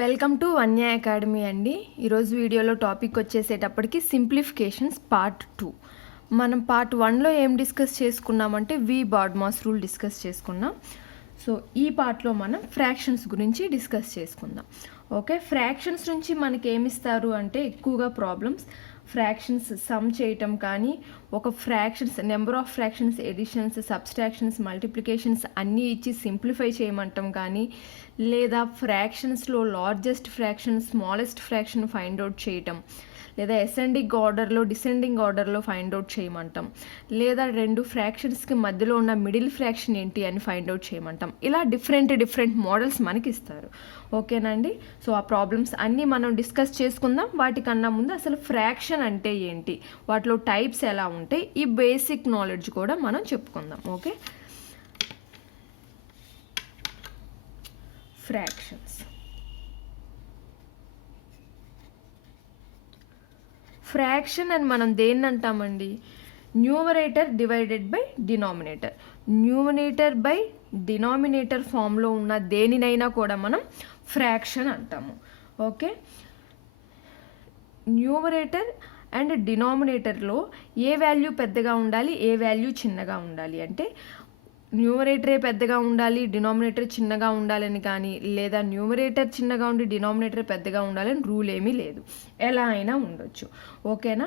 Welcome to Vanya academy అండి. ఈరోజు వీడియోలో టాపిక్ వచ్చేసేటప్పటికి సింప్లిఫికేషన్స్ పార్ట్ 2. మనం పార్ట్ 1లో ఏం డిస్కస్ చేసుకున్నామంటే బాడ్మాస్ రూల్ డిస్కస్ చేసుకున్నాం. సో ఈ పార్ట్లో మనం ఫ్రాక్షన్స్ గురించి డిస్కస్ చేసుకుందాం. ఓకే, ఫ్రాక్షన్స్ నుంచి మనకి ఏమిస్తారు అంటే ఎక్కువగా ప్రాబ్లమ్స్ ఫ్రాక్షన్స్ సమ్ చేయటం కానీ, ఒక fractions number of fractions additions, subtractions, multiplications అన్నీ ఇచ్చి సింప్లిఫై చేయమంటాం కానీ, లేదా ఫ్రాక్షన్స్లో largest fraction smallest fraction find out చేయటం, లేదా అసెండింగ్ ఆర్డర్లో డిసెండింగ్ ఆర్డర్లో ఫైండ్ అవుట్ చేయమంటాం, లేదా రెండు ఫ్రాక్షన్స్కి మధ్యలో ఉన్న మిడిల్ ఫ్రాక్షన్ ఏంటి అని ఫైండ్ అవుట్ చేయమంటాం. ఇలా డిఫరెంట్ మోడల్స్ మనకి ఇస్తారు. ఓకేనండి. సో ఆ ప్రాబ్లమ్స్ అన్నీ మనం డిస్కస్ చేసుకుందాం. వాటికన్నా ముందు అసలు ఫ్రాక్షన్ అంటే ఏంటి, వాటిలో టైప్స్ ఎలా ఉంటాయి, ఈ బేసిక్ నాలెడ్జ్ కూడా మనం చెప్పుకుందాం. Okay, fractions. ఫ్రాక్షన్ అని మనం దేన్ని అంటామండి? Numerator divided by denominator. Numerator by denominator ఫామ్లో ఉన్న దేనినైనా కూడా మనం ఫ్రాక్షన్ అంటాము. ఓకే, న్యూమరేటర్ అండ్ డినామినేటర్లో ఏ వాల్యూ పెద్దగా ఉండాలి, ఏ వాల్యూ చిన్నగా ఉండాలి అంటే న్యూమరేటరే పెద్దగా ఉండాలి, డినామినేటర్ చిన్నగా ఉండాలని కానీ, లేదా న్యూమరేటర్ చిన్నగా ఉండి డినామినేటర్ పెద్దగా ఉండాలని రూల్ ఏమీ లేదు. ఎలా అయినా ఉండొచ్చు. ఓకేనా?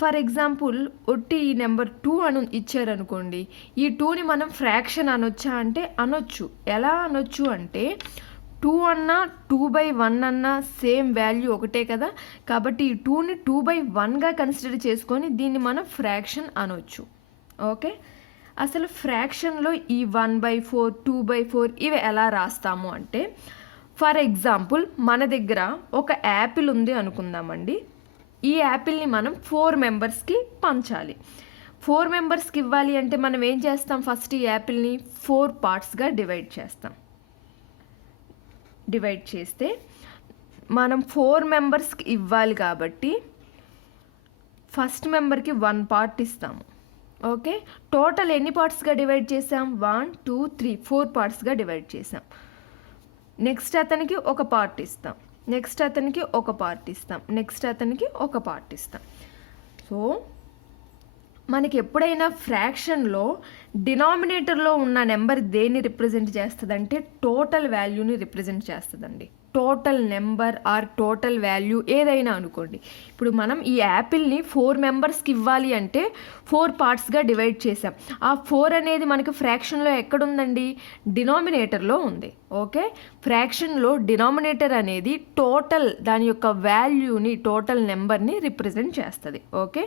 ఫర్ ఎగ్జాంపుల్ ఒట్టి ఈ నెంబర్ 2 అని ఇచ్చారనుకోండి, ఈ 2ని మనం ఫ్రాక్షన్ అనొచ్చా అంటే అనొచ్చు. ఎలా అనొచ్చు అంటే 2 అన్నా 2/1 అన్నా సేమ్ వాల్యూ ఒకటే కదా, కాబట్టి ఈ 2ని 2/1గా కన్సిడర్ చేసుకొని దీన్ని మనం ఫ్రాక్షన్ అనొచ్చు. ఓకే, అసలు ఫ్రాక్షన్లో ఈ 1/4 2/4 ఇవి ఎలా రాస్తాము అంటే, ఫర్ ఎగ్జాంపుల్ మన దగ్గర ఒక యాపిల్ ఉంది అనుకుందామండి. ఈ యాపిల్ని మనం 4 మెంబర్స్కి పంచాలి. 4 మెంబర్స్కి ఇవ్వాలి అంటే మనం ఏం చేస్తాం? ఫస్ట్ ఈ యాపిల్ని 4 పార్ట్స్గా డివైడ్ చేస్తాం. డివైడ్ చేస్తే మనం 4 మెంబర్స్కి ఇవ్వాలి కాబట్టి ఫస్ట్ మెంబర్కి 1 పార్ట్ ఇస్తాము. ఓకే, టోటల్ ఎన్ని పార్ట్స్గా డివైడ్ చేసాం? 1 2 3 4 పార్ట్స్గా డివైడ్ చేసాం. నెక్స్ట్ అతనికి ఒక పార్ట్ ఇస్తాం, నెక్స్ట్ అతనికి ఒక పార్ట్ ఇస్తాం, నెక్స్ట్ అతనికి ఒక పార్ట్ ఇస్తాం. సో మనకి ఎప్పుడైనా ఫ్రాక్షన్లో డినామినేటర్లో ఉన్న నెంబర్ దేన్ని రిప్రజెంట్ చేస్తుందంటే టోటల్ వాల్యూని రిప్రజెంట్ చేస్తుందండి. Total number or total value ఏదైనా అనుకోండి. ఇప్పుడు మనం ఈ యాపిల్ని 4 మెంబర్స్కి ఇవ్వాలి అంటే 4 పార్ట్స్గా డివైడ్ చేసాం. ఆ 4 అనేది మనకి ఫ్రాక్షన్లో ఎక్కడుందండి? డినామినేటర్లో ఉంది. ఓకే, ఫ్రాక్షన్లో డినామినేటర్ అనేది టోటల్ దాని యొక్క వాల్యూని, టోటల్ నెంబర్ని రిప్రజెంట్ చేస్తుంది. ఓకే,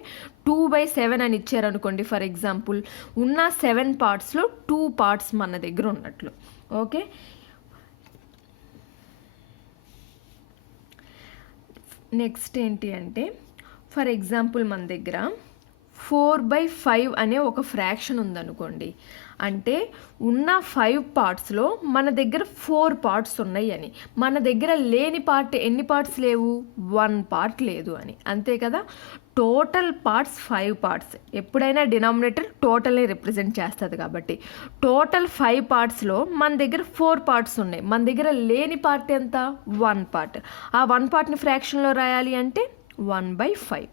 2/7 అని ఇచ్చారనుకోండి ఫర్ ఎగ్జాంపుల్, ఉన్న 7 పార్ట్స్లో 2 పార్ట్స్ మన దగ్గర ఉన్నట్లు. ఓకే, నెక్స్ట్ ఏంటి అంటే ఫర్ ఎగ్జాంపుల్ మన దగ్గర 4/5 అనే ఒక ఫ్రాక్షన్ ఉందనుకోండి. అంటే ఉన్న 5 పార్ట్స్లో మన దగ్గర 4 పార్ట్స్ ఉన్నాయి అని. మన దగ్గర లేని పార్ట్ ఎన్ని పార్ట్స్ లేవు? 1 పార్ట్ లేదు అని. అంతే కదా, టోటల్ పార్ట్స్ 5 పార్ట్స్. ఎప్పుడైనా డినామినేటర్ టోటల్ని రిప్రజెంట్ చేస్తుంది కాబట్టి టోటల్ 5 పార్ట్స్లో మన దగ్గర 4 పార్ట్స్ ఉన్నాయి. మన దగ్గర లేని పార్ట్ ఎంత? 1 పార్ట్. ఆ 1 పార్ట్ని ఫ్రాక్షన్లో రాయాలి అంటే 1/5.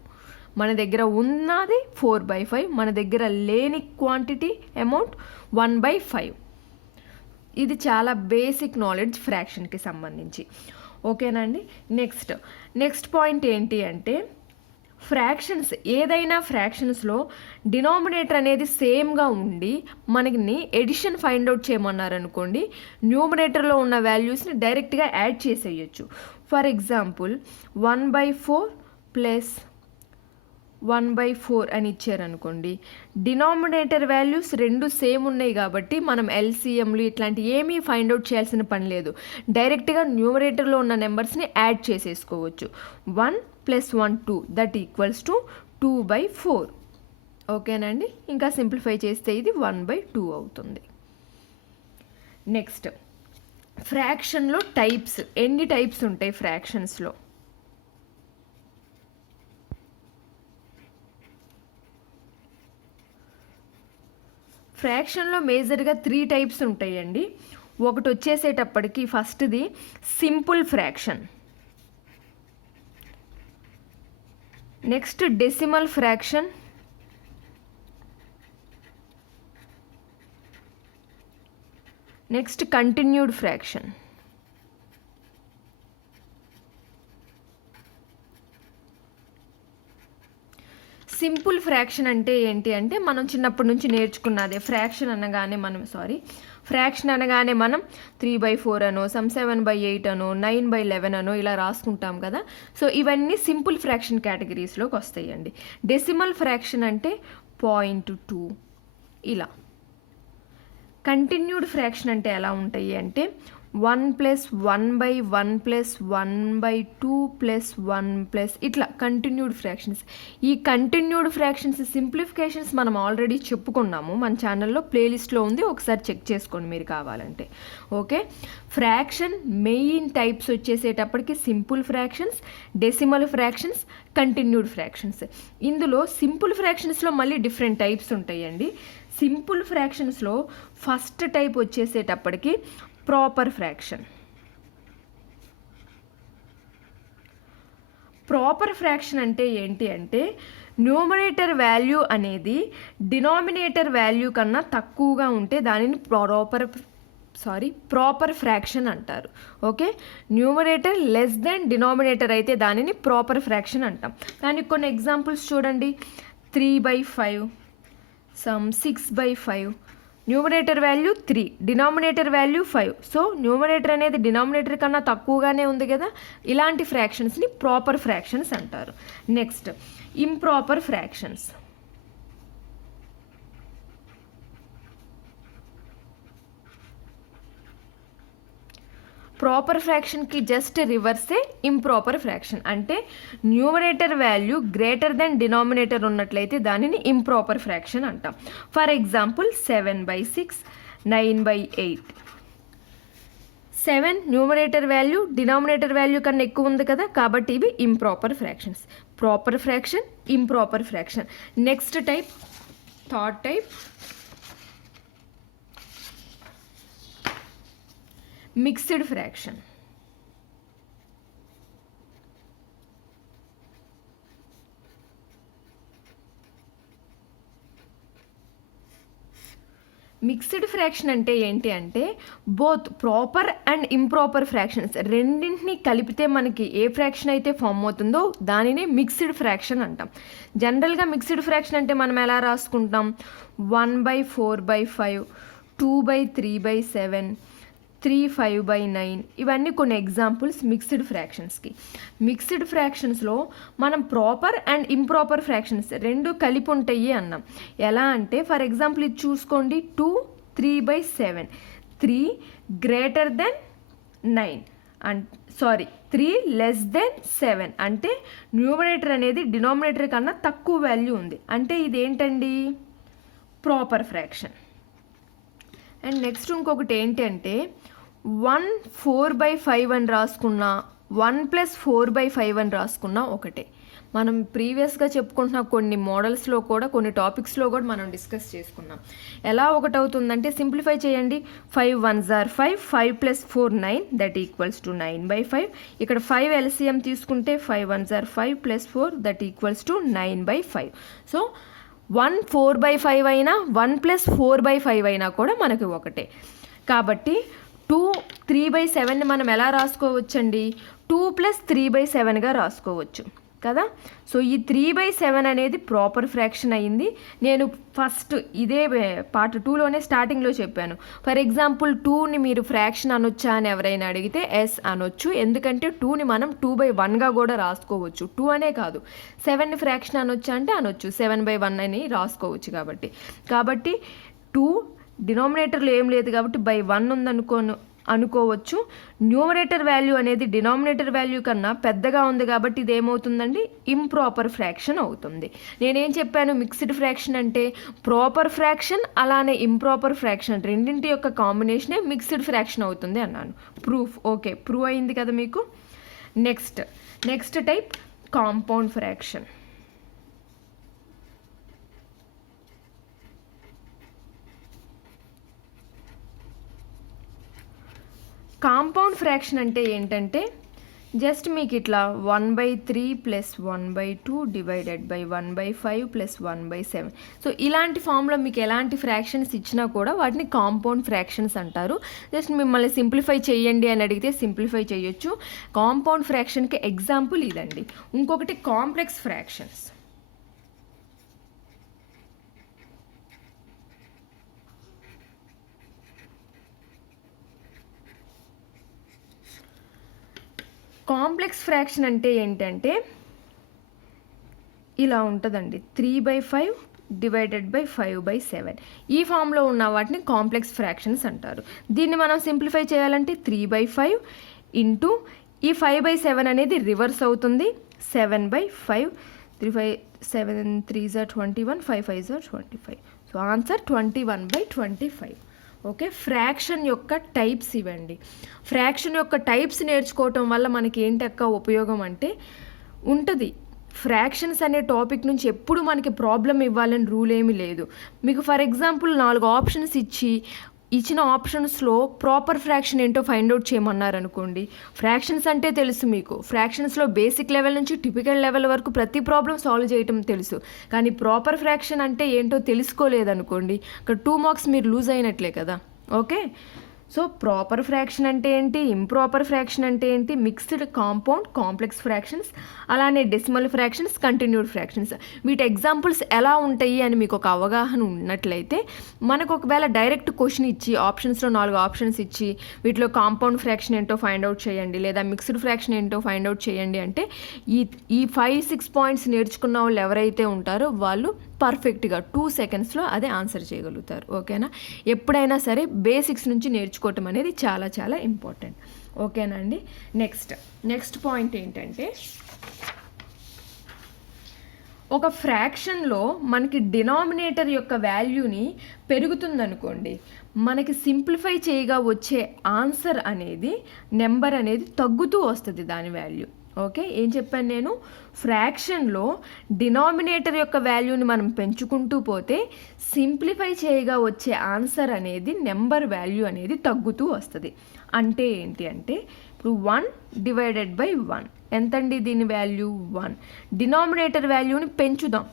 మన దగ్గర ఉన్నది 4/5, మన దగ్గర లేని క్వాంటిటీ అమౌంట్ 1/5. ఇది చాలా బేసిక్ నాలెడ్జ్ ఫ్రాక్షన్కి సంబంధించి. ఓకేనండి. నెక్స్ట్ పాయింట్ ఏంటి అంటే ఫ్రాక్షన్స్ ఏదైనా ఫ్రాక్షన్స్లో డినామినేటర్ అనేది సేమ్గా ఉండి మనకి ఎడిషన్ ఫైండ్ అవుట్ చేయమన్నారనుకోండి, న్యూమరేటర్లో ఉన్న వాల్యూస్ని డైరెక్ట్గా యాడ్ చేసేయచ్చు. ఫర్ ఎగ్జాంపుల్ 1/4 ప్లస్ 1/4 అని ఇచ్చారనుకోండి, డినామినేటర్ వాల్యూస్ రెండు సేమ్ ఉన్నాయి కాబట్టి మనం ఎల్సిఎంలు ఇట్లాంటి ఏమీ ఫైండ్ అవుట్ చేయాల్సిన పని లేదు. డైరెక్ట్గా న్యూమరేటర్లో ఉన్న నెంబర్స్ని యాడ్ చేసేసుకోవచ్చు. 1 + 1 2 దట్ ఈక్వల్స్ టు 2/4. ఓకేనండి. ఇంకా సింప్లిఫై చేస్తే ఇది 1/2 అవుతుంది. నెక్స్ట్ ఫ్రాక్షన్లో టైప్స్. ఎన్ని టైప్స్ ఉంటాయి ఫ్రాక్షన్స్లో? ఫ్రాక్షన్లో మేజర్గా 3 టైప్స్ ఉంటాయండి. ఒకటి వచ్చేసేటప్పటికి ఫస్ట్ది simple fraction, next decimal fraction, next continued fraction. Simple fraction అంటే ఏంటి అంటే మనం చిన్నప్పటి నుంచి నేర్చుకున్నదే. ఫ్రాక్షన్ అనగానే మనం 3/4 అనో, 7/8 అనో, 9/11 అనో ఇలా రాసుకుంటాం కదా. సో ఇవన్నీ సింపుల్ ఫ్రాక్షన్ కేటగిరీస్లోకి వస్తాయండి. డెసిమల్ ఫ్రాక్షన్ అంటే 0.2 ఇలా. కంటిన్యూడ్ ఫ్రాక్షన్ అంటే ఎలా ఉంటాయి అంటే 1 + 1/1 + 1/2 + 1 ఇట్లా కంటిన్యూడ్ ఫ్రాక్షన్స్. ఈ కంటిన్యూడ్ ఫ్రాక్షన్స్ సింప్లిఫికేషన్స్ మనం ఆల్రెడీ చెప్పుకున్నాము, మన ఛానల్లో ప్లేలిస్ట్లో ఉంది, ఒకసారి చెక్ చేసుకోండి మీరు కావాలంటే. ఓకే, ఫ్రాక్షన్ మెయిన్ టైప్స్ వచ్చేసేటప్పటికి simple fractions, decimal fractions, continued fractions. ఇందులో సింపుల్ ఫ్రాక్షన్స్లో మళ్ళీ డిఫరెంట్ టైప్స్ ఉంటాయండి. సింపుల్ ఫ్రాక్షన్స్లో ఫస్ట్ టైప్ వచ్చేసేటప్పటికి ప్రాపర్ ఫ్రాక్షన్. ప్రాపర్ ఫ్రాక్షన్ అంటే ఏంటి అంటే న్యూమరేటర్ వాల్యూ అనేది డినామినేటర్ వాల్యూ కన్నా తక్కువగా ఉంటే దానిని ప్రాపర్ ఫ్రాక్షన్ అంటారు. Okay, numerator less than denominator అయితే దానిని ప్రాపర్ ఫ్రాక్షన్ అంటాం. దానికి కొన్ని ఎగ్జాంపుల్స్ చూడండి. 3/5, 6/5. Numerator value 3, denominator value 5. So numerator అనేది డినామినేటర్ కన్నా తక్కువగానే ఉంది కదా. ఇలాంటి ఫ్రాక్షన్స్ని ప్రాపర్ ఫ్రాక్షన్స్ అంటారు. Next improper fractions. ప్రాపర్ ఫ్రాక్షన్కి జస్ట్ రివర్సే ఇంప్రాపర్ ఫ్రాక్షన్. అంటే numerator value greater than denominator ఉన్నట్లయితే దానిని ఇంప్రాపర్ ఫ్రాక్షన్ అంటాం. For example 7/6, 9/8. 7 numerator value denominator value కన్నా ఎక్కువ ఉంది కదా, కాబట్టి ఇవి improper fractions. Proper fraction, improper fraction. Next type, third type, mixed fraction. Mixed fraction అంటే ఏంటి అంటే both proper and improper fractions రెండింటిని కలిపితే మనకి ఏ ఫ్రాక్షన్ అయితే ఫామ్ అవుతుందో దానినే మిక్స్డ్ ఫ్రాక్షన్ అంటాం. జనరల్గా మిక్స్డ్ ఫ్రాక్షన్ అంటే మనం ఎలా రాసుకుంటాం? 1/4/5, 2/3/7, 3/5/9. ఇవన్నీ కొన్ని ఎగ్జాంపుల్స్ మిక్స్డ్ ఫ్రాక్షన్స్కి. మిక్స్డ్ ఫ్రాక్షన్స్లో మనం ప్రాపర్ అండ్ ఇంప్రాపర్ ఫ్రాక్షన్స్ రెండు కలిపి ఉంటాయి అన్నాం. ఎలా అంటే ఫర్ ఎగ్జాంపుల్ ఇది చూసుకోండి, 2 3/7. 3 గ్రేటర్ దెన్ 9 3 లెస్ దెన్ 7 అంటే న్యూమరేటర్ అనేది డినామినేటర్ కన్నా తక్కువ వాల్యూ ఉంది, అంటే ఇదేంటండి? Proper fraction. అండ్ నెక్స్ట్ ఇంకొకటి ఏంటి అంటే 1 4/5 అని రాసుకున్నా, 1 + 4/5 అని రాసుకున్నా ఒకటే. మనం ప్రీవియస్గా చెప్పుకుంటున్న కొన్ని మోడల్స్లో కూడా కొన్ని టాపిక్స్లో కూడా మనం డిస్కస్ చేసుకున్నాం. ఎలా ఒకటవుతుందంటే సింప్లిఫై చేయండి. 5 1s are 5, 5 + 4 9, that equals to 9/5. ఇక్కడ 5 LCM తీసుకుంటే 5 1s are 5 + 4 that equals to 9/5. So 1 4/5 అయినా 1 + 4/5 అయినా కూడా మనకి ఒకటే. కాబట్టి 2 3/7ని మనం ఎలా రాసుకోవచ్చండి? 2 + 3/7గా రాసుకోవచ్చు కదా. సో ఈ 3/7 అనేది ప్రాపర్ ఫ్రాక్షన్ అయింది. నేను ఫస్ట్ ఇదే పార్ట్ 2లోనే స్టార్టింగ్లో చెప్పాను. ఫర్ ఎగ్జాంపుల్ 2ని మీరు ఫ్రాక్షన్ అనొచ్చా అని ఎవరైనా అడిగితే ఎస్ అనొచ్చు, ఎందుకంటే 2ని మనం 2/1గా కూడా రాసుకోవచ్చు. 2 అనే కాదు, 7ని ఫ్రాక్షన్ అనొచ్చా అంటే అనొచ్చు, 7/1 అని రాసుకోవచ్చు. కాబట్టి 2 డినామినేటర్లో ఏం లేదు కాబట్టి /1 అనుకోవచ్చు. న్యూమరేటర్ వాల్యూ అనేది డినామినేటర్ వాల్యూ కన్నా పెద్దగా ఉంది కాబట్టి ఇది ఏమవుతుందండి? ఇంప్రాపర్ ఫ్రాక్షన్ అవుతుంది. నేనేం చెప్పాను? మిక్స్డ్ ఫ్రాక్షన్ అంటే ప్రాపర్ ఫ్రాక్షన్ అలానే ఇంప్రాపర్ ఫ్రాక్షన్ రెండింటి యొక్క కాంబినేషనే మిక్స్డ్ ఫ్రాక్షన్ అవుతుంది అన్నాను. ప్రూఫ్ ఓకే, ప్రూవ్ అయింది కదా మీకు. Next type compound fraction. Compound fraction అంటే ఏంటంటే జస్ట్ మీకు ఇట్లా 1/3 + 1/2 డివైడెడ్ బై 1/5 + 1/7. సో ఇలాంటి ఫామ్లో మీకు ఎలాంటి ఫ్రాక్షన్స్ ఇచ్చినా కూడా వాటిని కాంపౌండ్ ఫ్రాక్షన్స్ అంటారు. జస్ట్ మిమ్మల్ని సింప్లిఫై చేయండి అని అడిగితే సింప్లిఫై చేయొచ్చు. కాంపౌండ్ ఫ్రాక్షన్కి ఎగ్జాంపుల్ ఇదండి. ఇంకొకటి కాంప్లెక్స్ ఫ్రాక్షన్స్. కాంప్లెక్స్ ఫ్రాక్షన్ అంటే ఏంటంటే ఇలా ఉంటుందండి. 3/5 డివైడెడ్ బై 5/7. ఈ ఫామ్లో ఉన్న వాటిని కాంప్లెక్స్ ఫ్రాక్షన్స్ అంటారు. దీన్ని మనం సింప్లిఫై చేయాలంటే 3/5 ఇంటూ ఈ 5/7 అనేది రివర్స్ అవుతుంది. 7/5. 7 3s are 21, 5 5s are 25. So answer 21/25. Okay, fraction యొక్క టైప్స్ ఇవ్వండి. ఫ్రాక్షన్ యొక్క టైప్స్ నేర్చుకోవటం వల్ల మనకి ఏంటక్క ఉపయోగం అంటే ఉంటుంది. ఫ్రాక్షన్స్ అనే టాపిక్ నుంచి ఎప్పుడు మనకి ప్రాబ్లం ఇవ్వాలని రూల్ ఏమీ లేదు. మీకు ఫర్ ఎగ్జాంపుల్ 4 ఆప్షన్స్ ఇచ్చిన ఆప్షన్స్లో ప్రాపర్ ఫ్రాక్షన్ ఏంటో ఫైండ్ అవుట్ చేయమన్నారనుకోండి. ఫ్రాక్షన్స్ అంటే తెలుసు మీకు. ఫ్రాక్షన్స్లో బేసిక్ లెవెల్ నుంచి టిపికల్ లెవెల్ వరకు ప్రతి ప్రాబ్లం సాల్వ్ చేయటం తెలుసు. కానీ ప్రాపర్ ఫ్రాక్షన్ అంటే ఏంటో తెలుసుకోలేదనుకోండి, అక్కడ 2 మార్క్స్ మీరు లూజ్ అయినట్లే కదా. ఓకే, సో ప్రాపర్ ఫ్రాక్షన్ అంటే ఏంటి, ఇంప్రాపర్ ఫ్రాక్షన్ అంటే ఏంటి, మిక్స్డ్, కాంపౌండ్, కాంప్లెక్స్ ఫ్రాక్షన్స్, అలానే డెసిమల్ ఫ్రాక్షన్స్, కంటిన్యూడ్ ఫ్రాక్షన్స్, వీటి ఎగ్జాంపుల్స్ ఎలా ఉంటాయి అని మీకు ఒక అవగాహన ఉన్నట్లయితే మనకు ఒకవేళ డైరెక్ట్ క్వశ్చన్ ఇచ్చి ఆప్షన్స్లో 4 ఆప్షన్స్ ఇచ్చి వీటిలో కాంపౌండ్ ఫ్రాక్షన్ ఏంటో ఫైండ్ అవుట్ చేయండి లేదా మిక్స్డ్ ఫ్రాక్షన్ ఏంటో ఫైండ్ అవుట్ చేయండి అంటే ఈ 5-6 పాయింట్స్ నేర్చుకున్న వాళ్ళు ఎవరైతే ఉంటారో వాళ్ళు పర్ఫెక్ట్గా 2 సెకండ్స్లో అదే ఆన్సర్ చేయగలుగుతారు. ఓకేనా, ఎప్పుడైనా సరే బేసిక్స్ నుంచి నేర్చుకోవటం అనేది చాలా చాలా ఇంపార్టెంట్. ఓకేనా అండి. నెక్స్ట్ పాయింట్ ఏంటంటే ఒక ఫ్రాక్షన్లో మనకి డినామినేటర్ యొక్క వాల్యూని పెరుగుతుందనుకోండి, మనకి సింప్లిఫై చేయగా వచ్చే ఆన్సర్ అనేది నెంబర్ అనేది తగ్గుతూ వస్తుంది దాని వాల్యూ. ఓకే, ఏం చెప్పాను నేను, ఫ్రాక్షన్లో డినామినేటర్ యొక్క వాల్యూని మనం పెంచుకుంటూ పోతే సింప్లిఫై చేయగా వచ్చే ఆన్సర్ అనేది నెంబర్ వాల్యూ అనేది తగ్గుతూ వస్తుంది. అంటే ఏంటి అంటే ఇప్పుడు 1 డివైడెడ్ బై 1 ఎంతండి, దీని వాల్యూ 1. డినామినేటర్ వాల్యూని పెంచుదాం.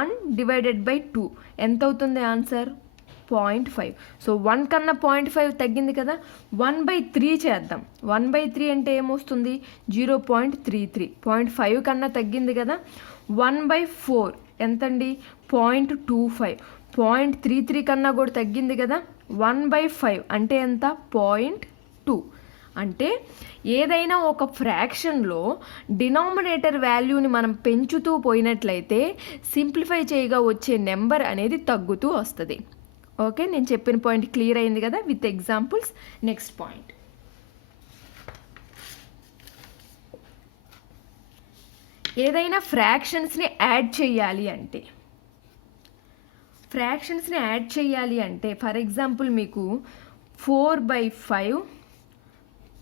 1 డివైడెడ్ బై 2 ఎంత అవుతుంది ఆన్సర్, 0.5. సో 1 కన్నా 0.5 తగ్గింది కదా. 1/3 చేద్దాం. 1/3 అంటే ఏమొస్తుంది, 0.33. 0.5 కన్నా తగ్గింది కదా. 1/4 ఎంతండి, 0.25. 0.33 కన్నా కూడా తగ్గింది కదా. 1/5 అంటే ఎంత, 0.2. అంటే ఏదైనా ఒక ఫ్రాక్షన్లో డినామినేటర్ వాల్యూని మనం పెంచుతూ పోయినట్లయితే సింప్లిఫై చేయగా వచ్చే నెంబర్ అనేది తగ్గుతూ వస్తుంది. ఓకే, నేను చెప్పిన పాయింట్ క్లియర్ అయింది కదా విత్ ఎగ్జాంపుల్స్. నెక్స్ట్ పాయింట్, ఏదైనా ఫ్రాక్షన్స్ని యాడ్ చేయాలి అంటే ఫర్ ఎగ్జాంపుల్ మీకు 4/5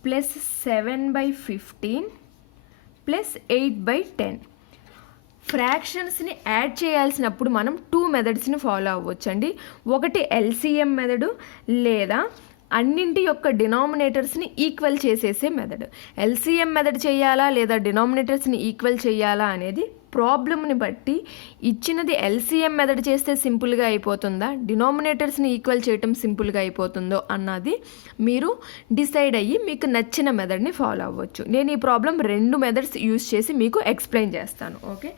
+ 7/15 + 8/10 ఫ్రాక్షన్స్ని యాడ్ చేయాల్సినప్పుడు మనం 2 మెథడ్స్ని ఫాలో అవ్వచ్చండి. ఒకటి ఎల్సిఎం మెథడు లేదా అన్నింటి యొక్క డినామినేటర్స్ని ఈక్వల్ చేసేసే మెథడ్. ఎల్సిఎం మెథడ్ చేయాలా లేదా డినామినేటర్స్ని ఈక్వల్ చేయాలా అనేది ప్రాబ్లమ్ని బట్టి, ఇచ్చినది ఎల్సిఎం మెథడ్ చేస్తే సింపుల్గా అయిపోతుందా, డినామినేటర్స్ని ఈక్వల్ చేయటం సింపుల్గా అయిపోతుందో అన్నది మీరు డిసైడ్ అయ్యి మీకు నచ్చిన మెథడ్ని ఫాలో అవ్వచ్చు. నేను ఈ ప్రాబ్లం 2 మెథడ్స్ యూజ్ చేసి మీకు ఎక్స్ప్లెయిన్ చేస్తాను. ఓకే,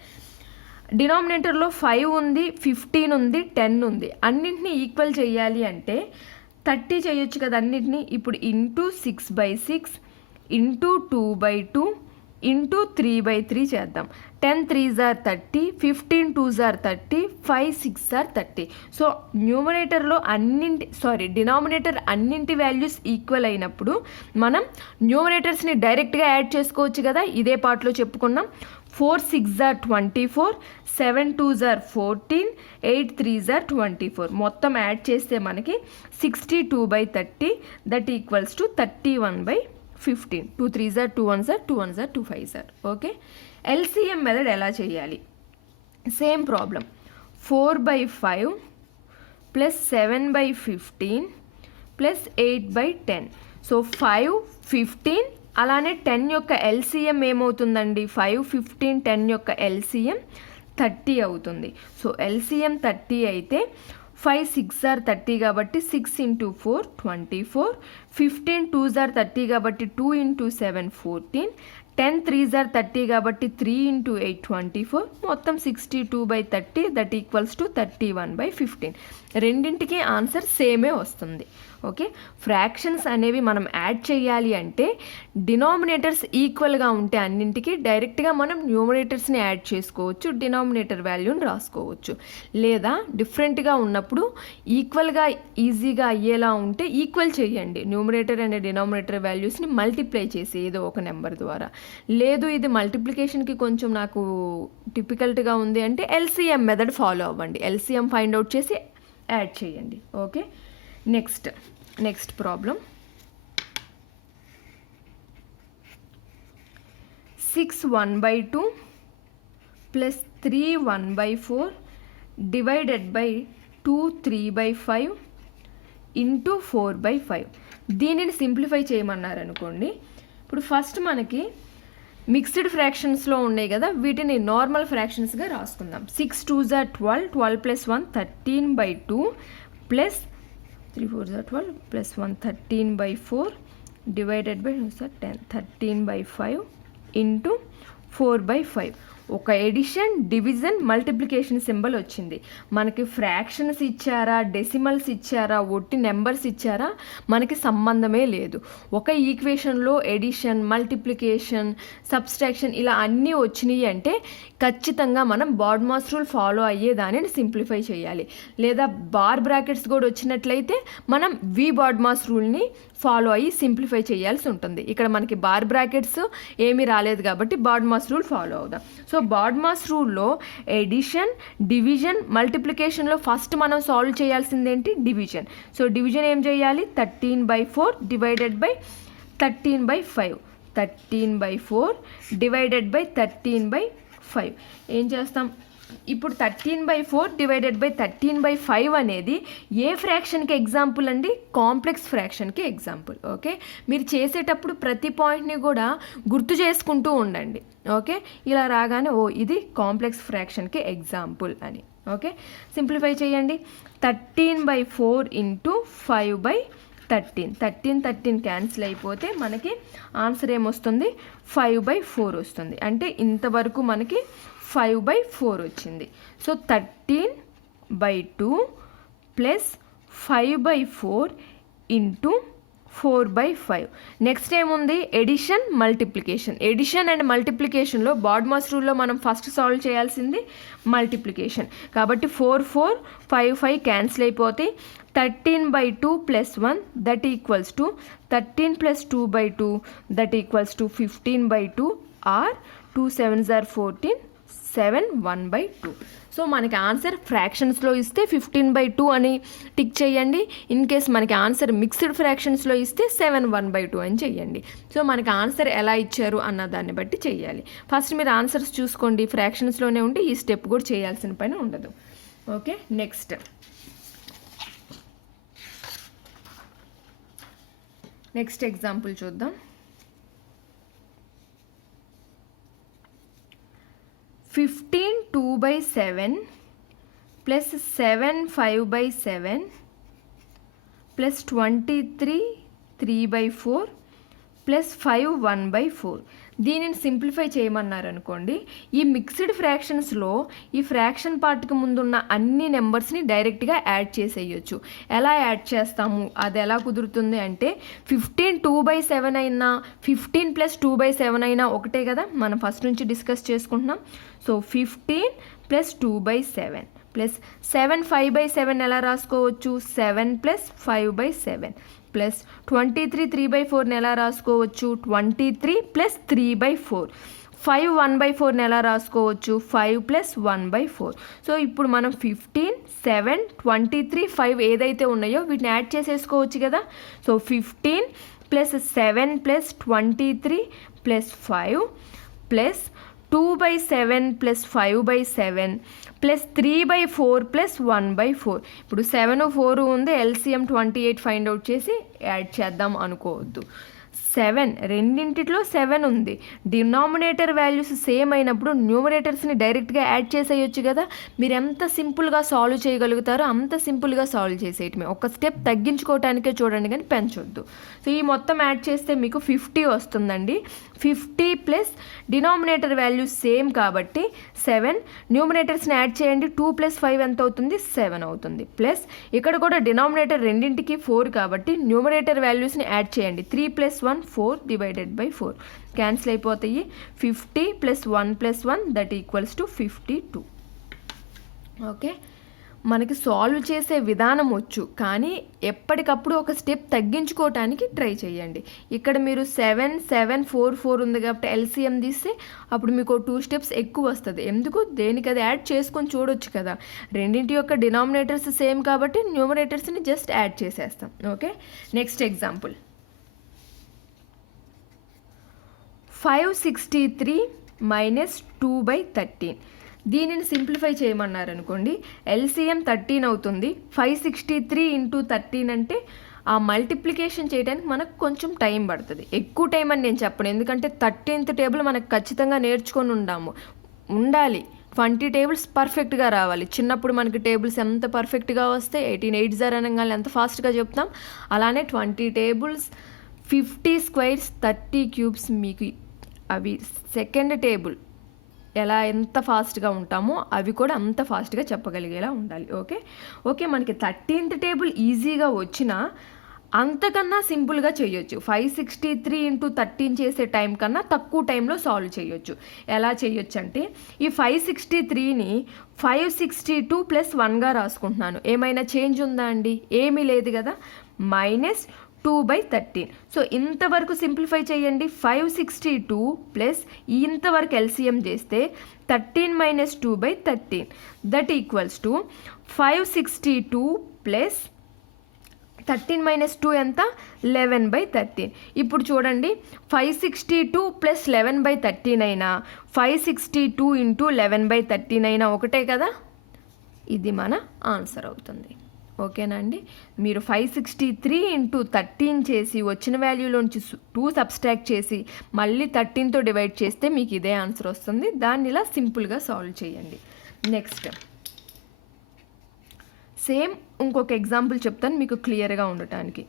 డినామినేటర్లో 5 ఉంది, 15 ఉంది, 10 ఉంది. అన్నింటినీ ఈక్వల్ చేయాలి అంటే 30 చేయొచ్చు కదా అన్నింటినీ. ఇప్పుడు ఇంటూ 6/6 ఇంటూ 2/2 ఇంటూ 3/3 చేద్దాం. 10 3s are 30, 15 2s are 30, 5 6 are 30. So denominator అన్నింటి వాల్యూస్ ఈక్వల్ అయినప్పుడు మనం న్యూమరేటర్స్ని డైరెక్ట్గా యాడ్ చేసుకోవచ్చు కదా. ఇదే పార్ట్లో చెప్పుకున్నాం. 4 6s are 24, 7 2s are 14, 8 3s are 24. మొత్తం యాడ్ చేస్తే మనకి 62/30 that equals to 31/15. 2 3s are 2 1s are 2 1s are 2 5s are. Okay, LCM method ఎలా చేయాలి, సేమ్ ప్రాబ్లం. 4/5 + 7/15 + 8/10. సో 5, 15 అలానే 10 యొక్క ఎల్సిఎం ఏమవుతుందండి? 5, 15, 10 యొక్క ఎల్సిఎం 30 అవుతుంది. సో ఎల్సిఎం 30 అయితే 5 6 ఆర్ 30 కాబట్టి 6 × 4 24, 15 2s ఆర్ 30 కాబట్టి 2 × 7 14, 10 3s ఆర్ 30 కాబట్టి 3 × 8 24, మొత్తం 62/30 దట్ ఈక్వల్స్ టు 31/15. రెండింటికి ఆన్సర్ సేమే వస్తుంది. ఓకే, ఫ్రాక్షన్స్ అనేవి మనం యాడ్ చేయాలి అంటే డినామినేటర్స్ ఈక్వల్గా ఉంటే అన్నింటికి డైరెక్ట్గా మనం న్యూమరేటర్స్ని యాడ్ చేసుకోవచ్చు, డినామినేటర్ వాల్యూని రాసుకోవచ్చు. లేదా డిఫరెంట్గా ఉన్నప్పుడు ఈక్వల్గా ఈజీగా అయ్యేలా ఉంటే ఈక్వల్ చేయండి, న్యూమరేటర్ అండ్ డినామినేటర్ వాల్యూస్ని మల్టిప్లై చేసి ఏదో ఒక నెంబర్ ద్వారా. లేదు ఇది మల్టిప్లికేషన్కి కొంచెం నాకు డిఫికల్ట్గా ఉంది అంటే ఎల్సిఎం మెథడ్ ఫాలో అవ్వండి, ఎల్సిఎం ఫైండ్ అవుట్ చేసి యాడ్ చేయండి. Okay, next problem. 6 1/2 plus 3 1/4 divided by 2 3/5 into 4/5. దీనిని సింప్లిఫై చేయమన్నారు అనుకోండి. ఇప్పుడు ఫస్ట్ మనకి మిక్స్డ్ ఫ్రాక్షన్స్లో ఉన్నాయి కదా, వీటిని నార్మల్ ఫ్రాక్షన్స్గా రాసుకుందాం. 6 2s are 12, 12 plus 1 13/2 plus 3 4s are 12 plus 1 13/4 divided by 10 13/5 into 4/5. ఒక ఎడిషన్, డివిజన్, మల్టిప్లికేషన్ సింబల్ వచ్చింది. మనకి ఫ్రాక్షన్స్ ఇచ్చారా, డెసిమల్స్ ఇచ్చారా, ఒట్టి నెంబర్స్ ఇచ్చారా, మనకి సంబంధమే లేదు. ఒక ఈక్వేషన్లో ఎడిషన్, మల్టిప్లికేషన్, సబ్స్ట్రాక్షన్ ఇలా అన్నీ వచ్చినాయి అంటే ఖచ్చితంగా మనం బాడ్మాస్ రూల్ ఫాలో అయ్యే దానిని సింప్లిఫై చేయాలి. లేదా బార్ బ్రాకెట్స్ కూడా వచ్చినట్లయితే మనం వి బాడ్మాస్ రూల్ని ఫాలో అయ్యి సింప్లిఫై చేయాల్సి ఉంటుంది. ఇక్కడ మనకి బార్ బ్రాకెట్స్ ఏమీ రాలేదు కాబట్టి బాడ్మాస్ రూల్ ఫాలో అవుదాం. సో బాడ్మాస్ రూల్లో ఎడిషన్, డివిజన్, మల్టిప్లికేషన్లో ఫస్ట్ మనం సాల్వ్ చేయాల్సింది ఏంటి? డివిజన్. సో డివిజన్ ఏం చేయాలి? 13/4 డివైడెడ్ బై 13/5. 13/4 డివైడెడ్ బై 13/5 ఏం చేస్తాం? ఇప్పుడు 13/4 డివైడెడ్ బై 13/5 అనేది ఏ ఫ్రాక్షన్కి ఎగ్జాంపుల్ అండి? కాంప్లెక్స్ ఫ్రాక్షన్కి ఎగ్జాంపుల్. ఓకే, మీరు చేసేటప్పుడు ప్రతి పాయింట్ని కూడా గుర్తు చేసుకుంటూ ఉండండి. ఓకే, ఇలా రాగానే ఓ ఇది కాంప్లెక్స్ ఫ్రాక్షన్కి ఎగ్జాంపుల్ అని. ఓకే, సింప్లిఫై చేయండి. 13/4 ఇంటూ 5/13. 13 క్యాన్సిల్ అయిపోతే మనకి ఆన్సర్ ఏమొస్తుంది? 5/4 వస్తుంది. అంటే ఇంతవరకు మనకి 5/4 వచ్చింది. So 13/2 plus 5/4 into 4/5. నెక్స్ట్ ఏముంది? Addition, multiplication. ఎడిషన్ అండ్ మల్టిప్లికేషన్లో బాడ్మాస్ రూల్లో మనం ఫస్ట్ సాల్వ్ చేయాల్సింది మల్టిప్లికేషన్. కాబట్టి 4 4 5 5 క్యాన్సిల్ అయిపోతాయి. 13/2 plus 1 that equals to 13 plus 2/2 that equals to 15/2 or 2 7s are 14 7 1/2. So మనకి ఆన్సర్ ఫ్రాక్షన్స్లో ఇస్తే 15/2 అని టిక్ చేయండి. ఇన్ కేస్ మనకి ఆన్సర్ మిక్స్డ్ ఫ్రాక్షన్స్లో ఇస్తే 7 1/2 అని చెయ్యండి. సో మనకి ఆన్సర్ ఎలా ఇచ్చారు అన్న దాన్ని బట్టి చెయ్యాలి. ఫస్ట్ మీరు ఆన్సర్స్ చూసుకోండి, ఫ్రాక్షన్స్లోనే ఉండి ఈ స్టెప్ కూడా చేయాల్సిన పని ఉండదు. ఓకే, నెక్స్ట్ ఎగ్జాంపుల్ చూద్దాం. 15 2/7 ప్లస్ 7 5/7 ప్లస్ 23 3/4 ప్లస్ 5 1/4. దీనిని సింప్లిఫై చేయమన్నారు అనుకోండి. ఈ మిక్స్డ్ ఫ్రాక్షన్స్లో ఈ ఫ్రాక్షన్ పార్ట్కి ముందున్న అన్ని నెంబర్స్ని డైరెక్ట్గా యాడ్ చేసేయచ్చు. ఎలా యాడ్ చేస్తాము, అది ఎలా కుదురుతుంది అంటే 15 2/7 అయినా 15 ప్లస్ 2/7 అయినా ఒకటే కదా, మనం ఫస్ట్ నుంచి డిస్కస్ చేసుకుంటున్నాం. సో 15 ప్లస్ 2/7 ప్లస్ 7 5/7 ఎలా రాసుకోవచ్చు? 7 ప్లస్ 5/7 ప్లస్ 23 3/4 ఎలా రాసుకోవచ్చు? 23 ప్లస్ 3/4. 5 1/4 ఎలా రాసుకోవచ్చు? 5 ప్లస్ 1/4. సో ఇప్పుడు మనం 15 7 23 5 ఏదైతే ఉన్నాయో వీటిని యాడ్ చేసేసుకోవచ్చు కదా. So 15 plus 7 plus 23 plus 5 plus 2/7 + 5/7 + 3/4 + 1/4. ఇప్పుడు 7 4 ఉంది, LCM 28 ఫైండ్ అవుట్ చేసి యాడ్ చేద్దాం అనుకోవద్దు. 7 రెండింటిలో 7 ఉంది. డినామినేటర్ వాల్యూస్ సేమ్ అయినప్పుడు న్యూమరేటర్స్ని డైరెక్ట్గా యాడ్ చేసేయచ్చు కదా. మీరు ఎంత సింపుల్గా సాల్వ్ చేయగలుగుతారో అంత సింపుల్గా సాల్వ్ చేసేయటమే. ఒక స్టెప్ తగ్గించుకోవటానికే చూడండి కానీ పెంచొద్దు. సో ఈ మొత్తం యాడ్ చేస్తే మీకు 50 వస్తుందండి. 50 ప్లస్ డినామినేటర్ వాల్యూస్ సేమ్ కాబట్టి 7, న్యూమరేటర్స్ని యాడ్ చేయండి. 2 + 5 ఎంత అవుతుంది? 7 అవుతుంది. ప్లస్ ఇక్కడ కూడా డినామినేటర్ రెండింటికి 4 కాబట్టి న్యూమరేటర్ వాల్యూస్ని యాడ్ చేయండి. 3 + 1 4/4 క్యాన్సిల్ అయిపోతాయి. 50 + 1 + 1 దట్ ఈక్వల్స్ టు 52. ఓకే, మనకి సాల్వ్ చేసే విధానం వచ్చు కానీ ఎప్పటికప్పుడు ఒక స్టెప్ తగ్గించుకోవటానికి ట్రై చేయండి. ఇక్కడ మీరు 7 7 4 4 ఉంది కాబట్టి LCM తీస్తే అప్పుడు మీకు 2 స్టెప్స్ ఎక్కువ వస్తుంది. ఎందుకు? దేనికి అది యాడ్ చేసుకొని చూడొచ్చు కదా. రెండింటి యొక్క డినామినేటర్స్ సేమ్ కాబట్టి న్యూమరేటర్స్ని జస్ట్ యాడ్ చేసేస్తాం. Okay, next example. 563 - 2/13. దీనిని సింప్లిఫై చేయమన్నారు అనుకోండి. LCM 13 అవుతుంది. 563 × 13 అంటే ఆ మల్టిప్లికేషన్ చేయడానికి మనకు కొంచెం టైం పడుతుంది. ఎక్కువ టైం అని నేను చెప్పను, ఎందుకంటే 13th టేబుల్ మనకు ఖచ్చితంగా నేర్చుకొని ఉండాలి. 20 టేబుల్స్ పర్ఫెక్ట్గా రావాలి. చిన్నప్పుడు మనకి టేబుల్స్ ఎంత పర్ఫెక్ట్గా వస్తే 18 8 0 అనగానే ఎంత ఫాస్ట్గా చెప్తాం. అలానే 20 టేబుల్స్, 50 స్క్వేర్స్, 30 క్యూబ్స్, మీకు అవి సెకండ్ టేబుల్ ఎంత ఫాస్ట్గా ఉంటామో అవి కూడా అంత ఫాస్ట్గా చెప్పగలిగేలా ఉండాలి. ఓకే, మనకి 13th టేబుల్ ఈజీగా వచ్చినా అంతకన్నా సింపుల్గా చేయొచ్చు. 563 × 13 చేసే టైం కన్నా తక్కువ టైంలో సాల్వ్ చేయొచ్చు. ఎలా చేయొచ్చు అంటే ఈ 563ని 562 + 1గా రాసుకుంటున్నాను. ఏమైనా చేంజ్ ఉందా అండి? ఏమీ లేదు కదా. -2/13. సో ఇంతవరకు సింప్లిఫై చేయండి. 562 ప్లస్ ఇంతవరకు LCM చేస్తే 13 - 2/13 దట్ ఈక్వల్స్ టు 562 ప్లస్ 13 - 2 ఎంత? 11/13. ఇప్పుడు చూడండి, 562 + 11/13 అయినా 562 × 11/13 అయినా ఒకటే కదా. ఇది మన ఆన్సర్ అవుతుంది. ఓకేనా అండి. మీరు 563 × 13 చేసి వచ్చిన వాల్యూలోంచి 2 సబ్స్ట్రాక్ట్ చేసి మళ్ళీ 13తో డివైడ్ చేస్తే మీకు ఇదే ఆన్సర్ వస్తుంది. దాన్ని ఇలా సింపుల్గా సాల్వ్ చేయండి. నెక్స్ట్ సేమ్ ఇంకొక ఎగ్జాంపుల్ చెప్తాను మీకు క్లియర్గా ఉండటానికి.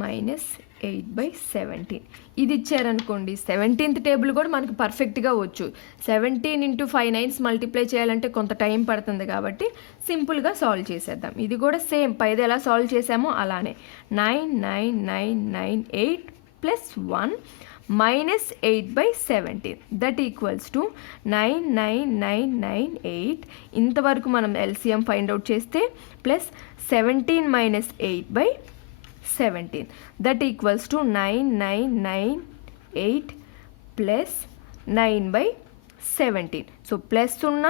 -8/17 ఇది ఇచ్చారనుకోండి. 17th టేబుల్ కూడా మనకు పర్ఫెక్ట్గా వచ్చు. 17 × 5 9s మల్టిప్లై చేయాలంటే కొంత టైం పడుతుంది కాబట్టి సింపుల్గా సాల్వ్ చేసేద్దాం. ఇది కూడా సేమ్ పైది ఎలా సాల్వ్ చేసామో అలానే 9 9 9 9 8 + 1 -8/17 దట్ ఈక్వల్స్ టు 9 9 9 9 8. ఇంతవరకు మనం LCM ఫైండ్ అవుట్ చేస్తే plus 17 - 8/17 that equals to 9 9 9 8 + 9/17. So plus ఉన్న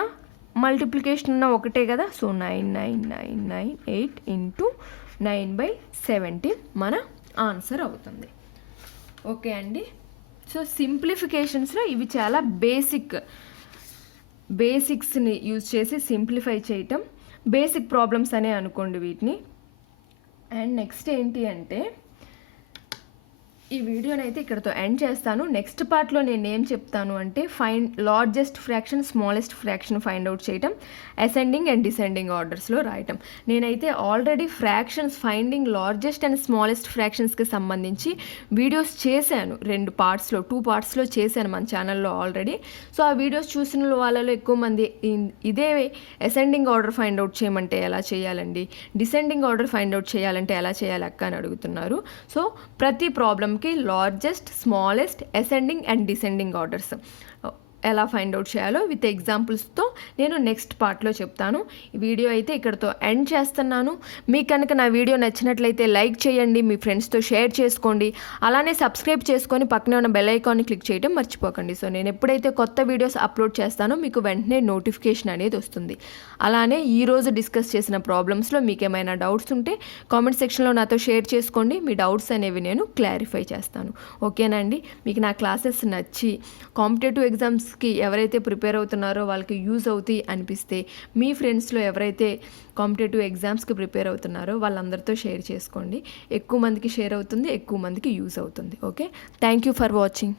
మల్టిప్లికేషన్ ఉన్న ఒకటే కదా. సో 9 9 9 9 8 × 9/17 మన ఆన్సర్ అవుతుంది. ఓకే అండి. సో సింప్లిఫికేషన్స్లో ఇవి చాలా బేసిక్స్ని యూజ్ చేసి సింప్లిఫై చేయటం, బేసిక్ ప్రాబ్లమ్స్ అనే అనుకోండి వీటిని. అండ్ నెక్స్ట్ ఏంటి అంటే ఈ వీడియోని అయితే ఇక్కడతో ఎండ్ చేస్తాను. నెక్స్ట్ పార్ట్లో నేను ఏం చెప్తాను అంటే largest fraction, smallest fraction find out చేయటం, అసెండింగ్ అండ్ డిసెండింగ్ ఆర్డర్స్లో రాయటం. నేనైతే already fractions finding largest and smallest ఫ్రాక్షన్స్కి సంబంధించి వీడియోస్ చేశాను. 2 పార్ట్స్లో చేశాను మన ఛానల్లో ఆల్రెడీ. సో ఆ వీడియోస్ చూసిన వాళ్ళలో ఎక్కువ మంది ఇదే అసెండింగ్ ఆర్డర్ ఫైండ్ అవుట్ చేయమంటే ఎలా చేయాలండి, డిసెండింగ్ ఆర్డర్ ఫైండ్ అవుట్ చేయాలంటే ఎలా చేయాలి అక్క అని అడుగుతున్నారు. సో ప్రతి ప్రాబ్లమ్కి largest, smallest, ascending and descending orders ఎలా ఫైండ్ అవుట్ చేయాలో విత్ ఎగ్జాంపుల్స్తో నేను నెక్స్ట్ పార్ట్లో చెప్తాను. ఈ వీడియో అయితే ఇక్కడతో ఎండ్ చేస్తున్నాను. మీకు కనుక నా వీడియో నచ్చినట్లయితే లైక్ చేయండి, మీ ఫ్రెండ్స్తో షేర్ చేసుకోండి, అలానే సబ్స్క్రైబ్ చేసుకొని పక్కనే ఉన్న బెల్ ఐకాన్ని క్లిక్ చేయడం మర్చిపోకండి. సో నేను ఎప్పుడైతే కొత్త వీడియోస్ అప్లోడ్ చేస్తానో మీకు వెంటనే నోటిఫికేషన్ అనేది వస్తుంది. అలానే ఈరోజు డిస్కస్ చేసిన ప్రాబ్లమ్స్లో మీకు ఏమైనా డౌట్స్ ఉంటే కామెంట్ సెక్షన్లో నాతో షేర్ చేసుకోండి. మీ డౌట్స్ అనేవి నేను క్లారిఫై చేస్తాను. ఓకేనండి. మీకు నా క్లాసెస్ నచ్చి కాంపిటేటివ్ ఎగ్జామ్స్కి ఎవరైతే ప్రిపేర్ అవుతున్నారో వాళ్ళకి యూజ్ అవుతాయి అనిపిస్తే మీ ఫ్రెండ్స్లో ఎవరైతే కాంపిటేటివ్ ఎగ్జామ్స్కి ప్రిపేర్ అవుతున్నారో వాళ్ళందరితో షేర్ చేసుకోండి. ఎక్కువ మందికి షేర్ అవుతుంది, ఎక్కువ మందికి యూజ్ అవుతుంది. Okay, thank you for watching.